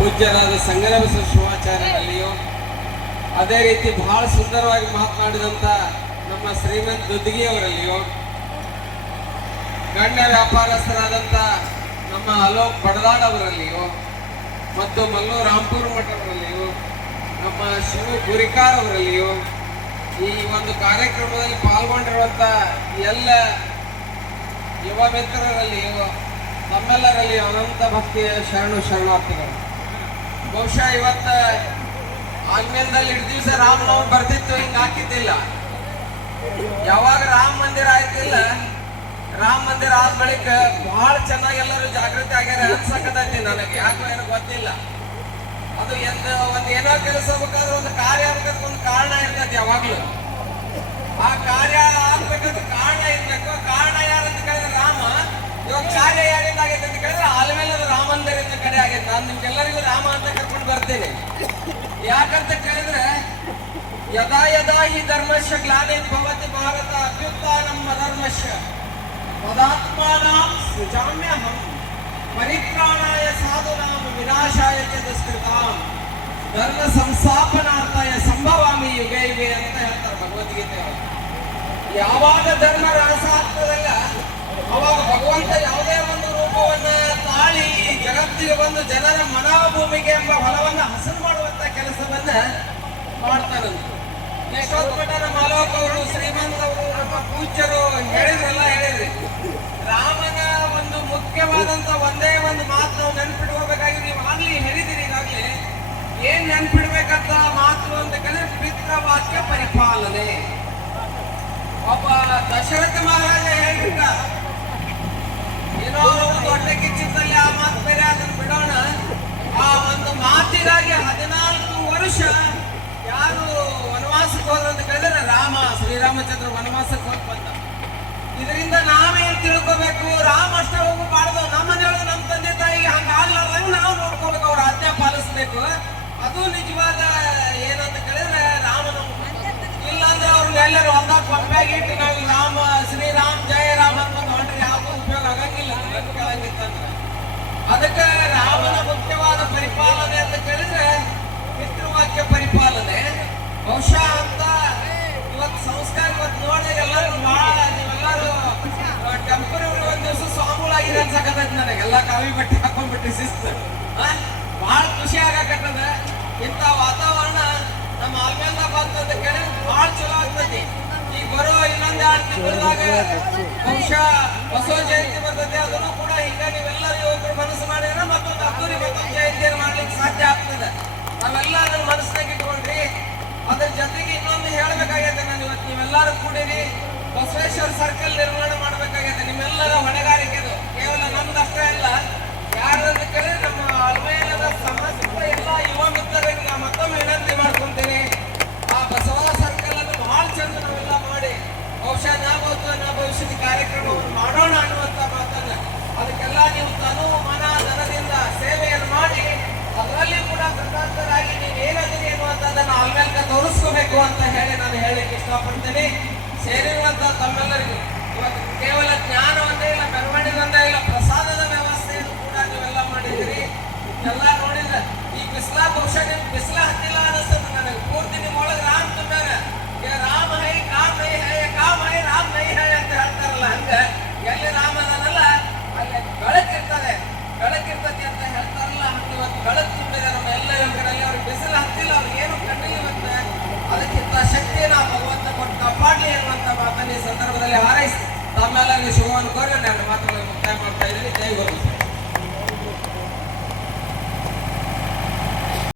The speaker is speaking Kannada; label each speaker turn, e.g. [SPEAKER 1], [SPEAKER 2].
[SPEAKER 1] ಪೂಜ್ಯರಾದ ಸಂಗಮೇಶ್ವರ ಶಿವಾಚಾರ್ಯರಲ್ಲಿಯೂ ಅದೇ ರೀತಿ ಬಹಳ ಸುಂದರವಾಗಿ ಮಾತನಾಡಿದಂಥ ನಮ್ಮ ಶ್ರೀಮಂತ್ ದುದ್ಗಿಯವರಲ್ಲಿಯೋ ಗಣ್ಯ ವ್ಯಾಪಾರಸ್ಥರಾದಂಥ ನಮ್ಮ ಅಲೋಕ್ ಬಡದಾಡ್ ಅವರಲ್ಲಿಯೂ ಮತ್ತು ಮಲ್ಲು ರಾಂಪುರ್ ಮಠವರಲ್ಲಿಯೂ ನಮ್ಮ ಶಿವ ಗುರಿಕಾರ್ ಅವರಲ್ಲಿಯೂ ಈ ಒಂದು ಕಾರ್ಯಕ್ರಮದಲ್ಲಿ ಪಾಲ್ಗೊಂಡಿರುವಂಥ ಎಲ್ಲ ಯುವ ಮಿತ್ರರಲ್ಲಿಯೂ ನಮ್ಮೆಲ್ಲರಲ್ಲಿ ಅನಂತ ಭಕ್ತಿಯ ಶರಣು ಶರಣಾರ್ಥಿಗಳು. ಬಹುಶಃ ಇವತ್ತ ಆದ್ಮೇಲದಲ್ಲಿ ಇಡೀ ದಿವಸ ರಾಮನವಮಿ ಬರ್ತಿತ್ತು, ಹಿಂಗ ಹಾಕಿದ್ದಿಲ್ಲ. ಯಾವಾಗ ರಾಮ ಮಂದಿರ ಆಯ್ತಿಲ್ಲ, ರಾಮ ಮಂದಿರ ಆದ ಬಳಿಕ ಬಹಳ ಚೆನ್ನಾಗಿ ಎಲ್ಲರೂ ಜಾಗೃತಿ ಆಗ್ಯಾರ ಅನ್ಸಕತೈತಿ ನನಗೆ, ಯಾಕೋ ಏನೋ ಗೊತ್ತಿಲ್ಲ. ಅದು ಎಂದ, ಒಂದ್ ಏನೋ ಕೆಲಸ ಬೇಕಾದ್ರೆ ಒಂದು ಕಾರ್ಯ ಆಗ್ಬೇಕು, ಒಂದು ಕಾರಣ ಇರ್ತೈತಿ ಯಾವಾಗ್ಲೂ. ಆ ಕಾರ್ಯ ಆಗ್ಬೇಕಂತ ಕಾರಣ ಇರ್ಬೇಕು ಕಾರಣ ಯಾರಂತ ಕೇಳಿದ್ರೆ ರಾಮ ಇವಾಗ ಕಾರ್ಯ ಯಾರಿಂದ ಆಗೈತೆ ಅಂತ ಕೇಳಿದ್ರೆ ಆಲ್ಮೇಲೆ ಅದು ರಾಮ ಮಂದಿರದ ಕಡೆ ಆಗೈತೆ ನಾನು ನಿಮ್ಗೆಲ್ಲರಿಗೂ ರಾಮ ಅಂತ ಕರ್ಕೊಂಡು ಬರ್ತೇನೆ. ಯಾಕಂತ ಕೇಳಿದ್ರೆ, ಯದಾ ಯದಾ ಹಿ ಧರ್ಮಶ ಗ್ಲಾನೇ ಭವತಿ ಭಾರತ ಅಭ್ಯುತ್ಥಾನಂ ಸುಜಾಮ್ಯ ಹಂ ಸೃಜಾಮ್ಯಹಂ ಪರಿತ್ರಾಣಾಯ ಸಾಧುನಾಂ ವಿನಾಶಾಯ ಚ ಧರ್ಮ ಸಂಸ್ಥಾಪನಾರ್ಥಾಯ ಸಂಭವಾಮಿ ಯುಗೆ ಯುಗೆ ಅಂತ ಹೇಳ್ತಾರೆ ಭಗವದ್ಗೀತೆ ಯಾವಾಗ ಧರ್ಮ ರಾಸ ಆಗ್ತದಲ್ಲ ಅವಾಗ ಭಗವಂತ ಯಾವುದೇ ಒಂದು ರೂಪವನ್ನ ತಾಳಿ ಈ ಬಂದು ಜನರ ಮನೋಭೂಮಿಗೆ ಎಂಬ ಹೊಲವನ್ನು ಹಸನು ಮಾಡುವಂತ ಕೆಲಸವನ್ನ ಮಾಡ್ತಾರಂತೆ. ಯಶವಂತ ಮಠ ನಮ್ಮ ಅವರು ಶ್ರೀಮಂತವರು ನಮ್ಮ ಪೂಜ್ಯರು ಹೇಳಿದ್ರಲ್ಲ ಹೇಳಿದ್ರಿ ರಾಮನ ಒಂದು ಮುಖ್ಯವಾದಂತ ಒಂದೇ ಒಂದು ಮಾತು ನಾವು ನೆನ್ಪಿಟ್ಕೋಬೇಕಾಗಿ ನೀವು ಆಗ್ಲಿ, ಹೇಳಿದಿರಿ ಈಗಾಗ್ಲಿ. ಏನ್ ನೆನ್ಪಿಡ್ಬೇಕಂತ ಮಾತು ಅಂತ ಕೇಳಿದ್ರೆ ಪಿತೃವಾಕ್ಯ ಪರಿಪಾಲನೆ. ಒಬ್ಬ ದಶರಥ ಮಹಾರಾಜ ಹೇಳ್ಬಿಟ್ಟ ಏನೋ ಒಂದು ದೊಡ್ಡ ಕಿಚ್ಚಿದ್ದಲ್ಲಿ ಆ ಮಾತು ಬೇರೆ ಅದನ್ನ ಬಿಡೋಣ. ಆ ಒಂದು ಮಾತಿಗಾಗಿ ಹದಿನಾಲ್ಕು ವರ್ಷ ಯಾರು ವನವಾಸಕ್ಕೆ ಹೋದ್ರು ಅಂತ ಕೇಳಿದ್ರೆ ರಾಮ, ಶ್ರೀರಾಮಚಂದ್ರ ವನವಾಸಕ್ಕೆ ಹೋಗಿ ಬಂದ ಇದರಿಂದ ನಾವೇನ್ ತಿಳ್ಕೋಬೇಕು? ರಾಮ ಅಷ್ಟೇ ಹೋಗಬಾರ್ದು ನಮ್ಮ ಮನೆಯೊಳಗೆ ನಮ್ಮ ತಂದೆ ತಾಯಿಗೆ ಹಂಗ ಆಗ್ಲಾರ್ದಂಗ ನಾವು ನೋಡ್ಕೋಬೇಕು, ಅವ್ರ ಆಜ್ಞೆ ಪಾಲಿಸ್ಬೇಕು. ಅದು ನಿಜವಾದ ಏನಂತ ಕೇಳಿದ್ರೆ ರಾಮನ ಇಲ್ಲಾಂದ್ರೆ ಅವ್ರನ್ನ ಎಲ್ಲರೂ ಒಂದಾಗ ಕೊಂಬೆಗೆ ಇಟ್ಟು ನಾವು ರಾಮ ಶ್ರೀರಾಮ್ ಜಯ ರಾಮ ಅಂತ ಹೊಂಟ್ರೆ ಯಾವ್ದು ಉಪಯೋಗ ಆಗಂಗಿಲ್ಲ ಆಗಂಗಿತ್ತಂದ್ರೆ ಅದಕ್ಕೆ ರಾಮನ ಮುಖ್ಯವಾದ ಪರಿಪಾಲನೆ ಅಂತ ಕೇಳಿದ್ರೆ ಪಿತೃವಾಕ್ಯ ಪರಿಪಾಲನೆ ಬಹುಶಃ ಅಂತ ಇವತ್ತು ಸಂಸ್ಕಾರ ಇವತ್ತು ನೋಡಿ ಎಲ್ಲರೂ ಬಹಳ ನೀವೆಲ್ಲರೂ ಟೆಂಪರರಿ ಒಂದ್ ದಿವಸ ಸ್ವಾಮಿಗಳಾಗಿದೆ ಎಲ್ಲ ಕಾವಿ ಬಟ್ಟೆ ಹಾಕೊಂಡ್ಬಿಟ್ಟು ಶಿಸ್ತು? ಬಹಳ ಖುಷಿ ಆಗಕತ್ತದ. ಇಂಥ ವಾತಾವರಣ ನಮ್ಮ ಆಲ್ಮೇಲ್ದ ಬಂತಂತ ಕಡೆ ಬಹಳ ಚಲೋ ಆಗ್ತೈತಿ ಈಗ ಬರೋ ಇನ್ನೊಂದ್ ಎರಡು ತಿಂಗಳದಾಗ ಬಹುಶಃ ಬಸವ ಜಯಂತಿ ಬರ್ತೈತಿ ಅದನ್ನು ಕೂಡ ಈಗ ನೀವೆಲ್ಲರೂ ಯುವಕರು ಮನಸ್ಸು ಮಾಡಿದ್ರೆ ಮತ್ತೊಂದು ಅದ್ದೂರಿ ಮತ್ತೊಂದು ಜಯಂತಿಯನ್ನು ಮಾಡ್ಲಿಕ್ಕೆ ಸಾಧ್ಯ ಆಗ್ತದೆ. ನಾವೆಲ್ಲ ಅದನ್ನ ಮನಸ್ಸಿನಾಗ ಇಟ್ಕೊಂಡ್ರಿ. ಅದ್ರ ಜೊತೆಗೆ ಇನ್ನೊಂದು ಹೇಳ್ಬೇಕಾಗೈತೆ ನಾನು ಇವತ್ತು, ನೀವೆಲ್ಲರೂ ಕೂಡಿರಿ. ಬಸವೇಶ್ವರ ಸರ್ಕಲ್ ನಿರ್ಮಾಣ ಮಾಡ್ಬೇಕಾಗೈತೆ, ನಿಮ್ಮೆಲ್ಲರ ಹೊಣೆಗಾರಿಕೆ ಕೇವಲ ಇಷ್ಟಪಡ್ತೀನಿ ಸೇರಿರುವಂತ ತಮ್ಮೆಲ್ಲರಿಗೂ ಇವತ್ತು ಕೇವಲ ಜ್ಞಾನ ಒಂದೇ ಇಲ್ಲ ಮೆರವಣಿಗೆ ಇಲ್ಲ, ಪ್ರಸಾದದ ವ್ಯವಸ್ಥೆಯನ್ನು ಕೂಡ ನೀವೆಲ್ಲ ಮಾಡಿದ್ದೀರಿ. ಎಲ್ಲ ನೋಡಿದ್ರೆ ಈ ಬಿಸ್ಲಾ ಬಹುಶಃ ಬಿಸಿಲ તાંબાલાની સુવાનું કર્યું ને માત્ર ટાઈમ થઈ ગયું